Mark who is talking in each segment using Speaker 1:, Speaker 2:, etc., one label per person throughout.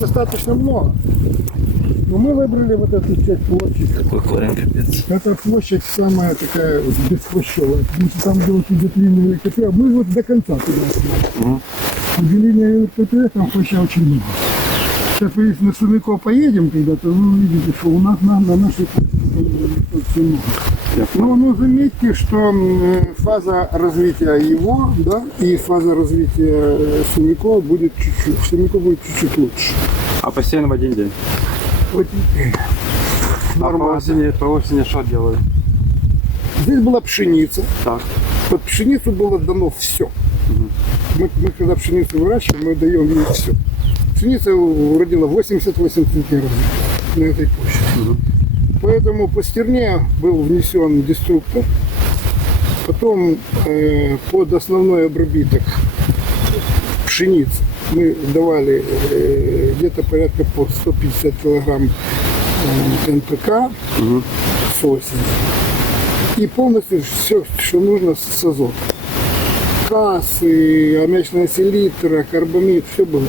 Speaker 1: достаточно много. Но мы выбрали вот эту часть площади.
Speaker 2: Какой корень капец.
Speaker 1: Эта площадь самая такая вот бесхвощевая, потому что там, где вот идет линия ЛКП, а мы вот до конца туда смотрим. Где линия ЛКП, там хвоща очень много. Сейчас мы на Сумико поедем когда-то, вы увидите, что у нас на, на нашей площади очень много. Но, но заметьте, что фаза развития его, да, и фаза развития э, Сумико будет чуть-чуть, Сумико будет чуть-чуть лучше.
Speaker 3: А посеян в один день.
Speaker 1: Вот, э,
Speaker 3: А по
Speaker 1: нормально.
Speaker 3: осени, по осени что делают?
Speaker 1: Здесь была пшеница.
Speaker 3: Так.
Speaker 1: Под пшеницу было дано все. Мы, мы когда пшеницу выращиваем, мы даем ей все. Пшеница уродила 88 центнеров на этой площади. Поэтому по стерне был внесен деструктор. Потом э, под основной обрабиток пшеницы мы давали э, где-то порядка под 150 килограмм э, НПК с осени. И полностью все, что нужно с, с азотом. Кассы, аммиачная селитра, карбамид, все было.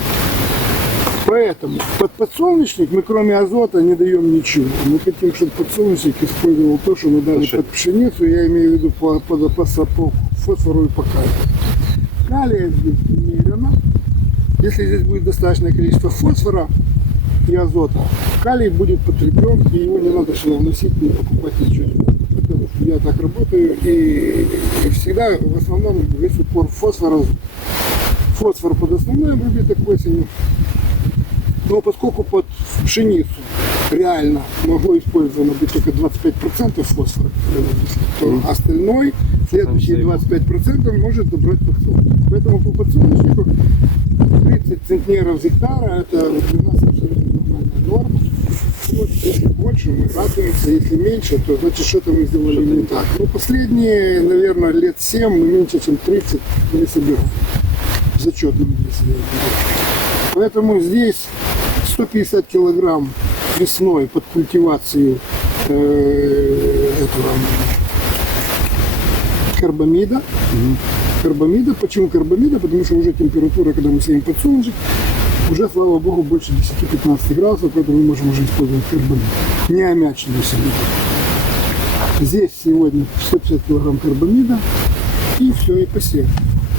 Speaker 1: Поэтому под подсолнечник мы кроме азота не даем ничего. Мы хотим, чтобы подсолнечник использовал то, что мы дали
Speaker 3: Слушай.
Speaker 1: под пшеницу, я имею в виду по, по, по, по фосфору и по калию. Калия здесь немерено. Если здесь будет достаточное количество фосфора и азота, калий будет потреблен, и его не надо сюда вносить, не покупать ничего. Это я так работаю, и, и всегда в основном весь упор фосфора, фосфор под основной обрабиток осенью, но поскольку под пшеницу реально могло использовано быть только 25% фосфора, то остальной, следующие 25% может добрать подсолнечник. Поэтому по подсолнечнику 30 центнеров с гектара это для нас абсолютно нормальная норма. Вот, если больше, мы радуемся, если меньше, то значит что-то мы сделали не так. Ну, последние, наверное, лет 7 мы меньше, чем 30 не собираем. В зачетном весе. Поэтому здесь 150 килограмм весной под культивацию э, этого карбамида. Карбамида. Почему карбамида? Потому что уже температура, когда мы сеем подсолнечник, уже, слава богу, больше 10-15 градусов, поэтому мы можем уже использовать карбамид. Не аммиачную селитру. Здесь сегодня 150 килограмм карбамида и все, и посев.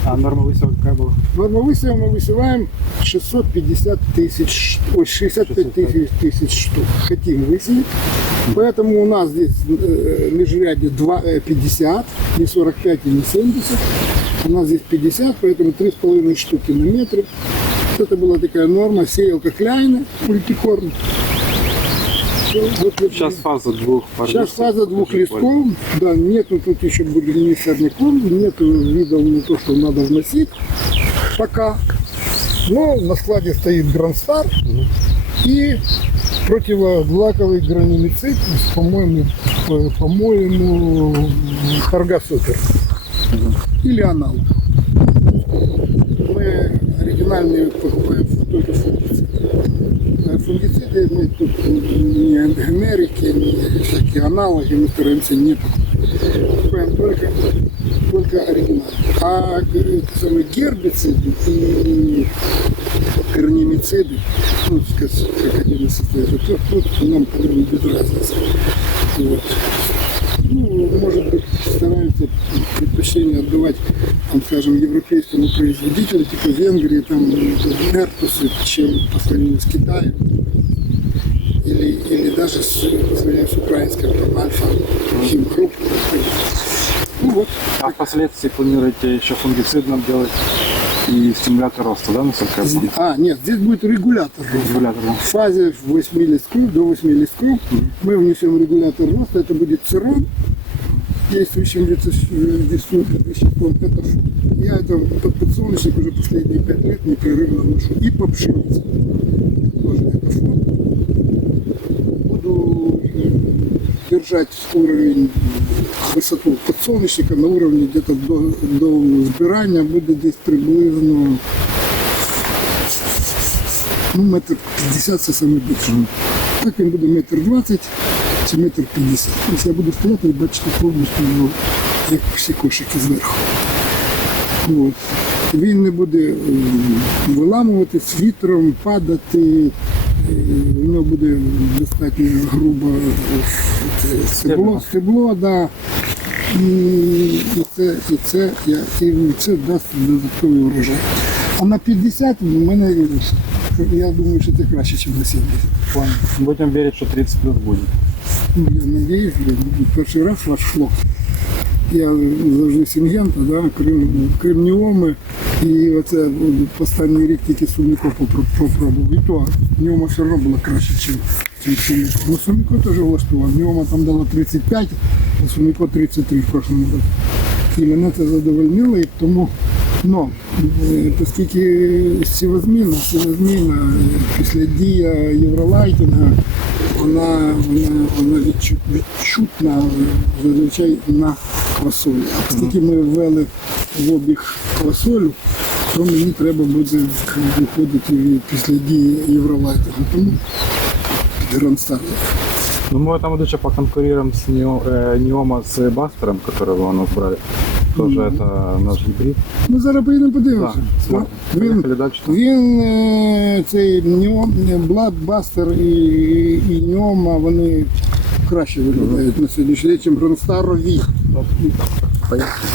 Speaker 3: А какая была?
Speaker 1: Норма высева мы высеваем 650 тысяч, ой, 65 тысяч, тысяч штук. Хотим высеять. Поэтому у нас здесь э, межрядье 2, э, 50, не 45 и не 70. У нас здесь 50, поэтому 3,5 штуки на метр. Это была такая норма. Сеялка Кляйна, мультикорм.
Speaker 3: Сейчас фаза двух
Speaker 1: Сейчас фаза двух листков, да, нету тут еще ни сорняков, нету видов на то, что надо вносить пока. Но на складе стоит Грандстар и противозлаковый гранимицид, по-моему, по- по-моему, Харга Супер. Или аналог. Мы оригинальные покупаем только фунгициды. А Фунгициды мы тут не генерики, не всякие аналоги мы стараемся не покупать. Покупаем только, только оригинальные. А г- это самые гербициды и корнемициды, ну, сказ- как один из состоит, это тут нам, по-моему, без разницы. Вот. Ну, может быть, стараются предпочтение отдавать, скажем, европейскому производителю, типа Венгрии, там, Эртусы, чем по сравнению с Китаем. Или, или даже с, с украинским, там, Альфа, Химгрупп. Ну вот,
Speaker 3: А впоследствии планируете еще фунгицидным делать и стимулятор роста, да, насколько я помню?
Speaker 1: А, нет, здесь будет регулятор. роста.
Speaker 3: Регулятор, да.
Speaker 1: В фазе 8 листков, до 8 листков мы внесем регулятор роста, это будет цирон, действующим веществом петофор. Я это под подсолнечник уже последние 5 лет непрерывно вношу. И по пшенице. Тоже петофор. Буду э, держать уровень высоту подсолнечника на уровне где-то до, до збирання буде десь приблизно ну, метр 50 це саме більше. Так він буде метр 20 чи метр 50. Тобто я буду стояти і бачити повністю його, як всі кошики зверху. От. Він не буде виламуватись вітром, падати. е, нього буде достатньо грубо стебло, стебло да. І, і це, і це, я- і це дасть додатковий врожай. А на 50 у мене, я думаю, що це краще, ніж на 70.
Speaker 3: Понял. Будем верить, что 30 плюс будет.
Speaker 1: Ну, я надіюсь, я перший раз ваш флот. Я завжди сінгента, да, крім, крім Ніоми. І оце ну, останній рік тільки попро- попробував. І то Ніома все одно було краще, ніж Суміко теж влаштував. Ніома там дала 35, а Суміко 33 в прошлому році. І мене це задовольнило, і тому ну, е, оскільки сівозміна, сівозміна е, після дія євролайтінга, вона, вона, вона відчу- відчутна е, зазвичай на квасолі. А оскільки ми ввели в обіг квасолю, то мені треба буде виходити після дії євролайтінга. Тому грандстар.
Speaker 3: Ну, мы в этом году еще поконкурируем с Нео- э, Неома с Бастером, которого у нас брали. Тоже это наш гибрид.
Speaker 1: Ми зараз поїдемо
Speaker 3: Да,
Speaker 1: подивимося.
Speaker 3: смотрим.
Speaker 1: Він,
Speaker 3: Поехали дальше.
Speaker 1: Він е, цей Ньом, Бладбастер і, і Ньома, вони краще виглядають на сьогоднішній день, ніж Гранстарові.
Speaker 3: Поехали.